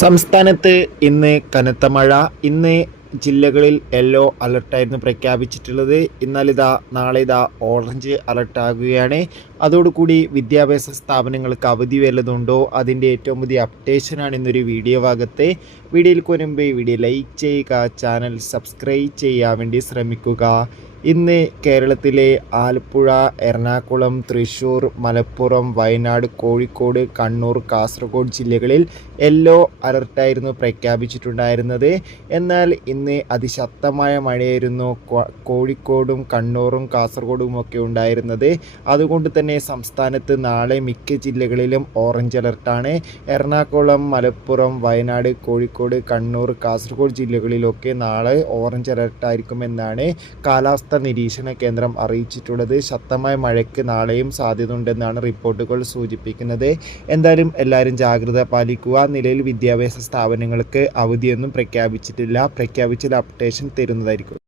സംസ്ഥാനത്ത് ഇന്ന് കനത്ത മഴ. ഇന്ന് ജില്ലകളിൽ യെല്ലോ അലർട്ടായിരുന്നു പ്രഖ്യാപിച്ചിട്ടുള്ളത്. ഇന്നലിതാ നാളെ ഓറഞ്ച് അലർട്ടാകുകയാണ്. അതോടുകൂടി വിദ്യാഭ്യാസ സ്ഥാപനങ്ങൾക്ക് അവധി വല്ലതുണ്ടോ, അതിൻ്റെ ഏറ്റവും പുതിയ അപ്ഡേഷനാണ് ഇന്നൊരു വീഡിയോ ഭാഗത്ത്. വീഡിയോയിൽ മുൻപ് വീഡിയോ ലൈക്ക് ചെയ്യുക, ചാനൽ സബ്സ്ക്രൈബ് ചെയ്യാൻ വേണ്ടി ശ്രമിക്കുക. ഇന്ന് കേരളത്തിലെ ആലപ്പുഴ, എറണാകുളം, തൃശ്ശൂർ, മലപ്പുറം, വയനാട്, കോഴിക്കോട്, കണ്ണൂർ, കാസർഗോഡ് ജില്ലകളിൽ യെല്ലോ അലർട്ടായിരുന്നു പ്രഖ്യാപിച്ചിട്ടുണ്ടായിരുന്നത്. എന്നാൽ ഇന്ന് അതിശക്തമായ മഴയായിരുന്നു കോഴിക്കോടും കണ്ണൂറും കാസർഗോഡുമൊക്കെ ഉണ്ടായിരുന്നത്. അതുകൊണ്ട് തന്നെ സംസ്ഥാനത്ത് നാളെ മിക്ക ജില്ലകളിലും ഓറഞ്ച് അലർട്ടാണ്. എറണാകുളം, മലപ്പുറം, വയനാട്, കോഴിക്കോട്, കണ്ണൂർ, കാസർഗോഡ് ജില്ലകളിലൊക്കെ നാളെ ഓറഞ്ച് അലർട്ടായിരിക്കുമെന്നാണ് കാലാവസ്ഥ നിരീക്ഷണ കേന്ദ്രം അറിയിച്ചിട്ടുള്ളത്. ശക്തമായ മഴയ്ക്ക് നാളെയും സാധ്യതയുണ്ടെന്നാണ് റിപ്പോർട്ടുകൾ സൂചിപ്പിക്കുന്നത്. എന്തായാലും എല്ലാവരും ജാഗ്രത പാലിക്കുക. നിലവിൽ വിദ്യാഭ്യാസ സ്ഥാപനങ്ങൾക്ക് അവധിയൊന്നും പ്രഖ്യാപിച്ചിട്ടില്ല. പ്രഖ്യാപിച്ചാൽ അപ്ഡേഷൻ തരുന്നതായിരിക്കും.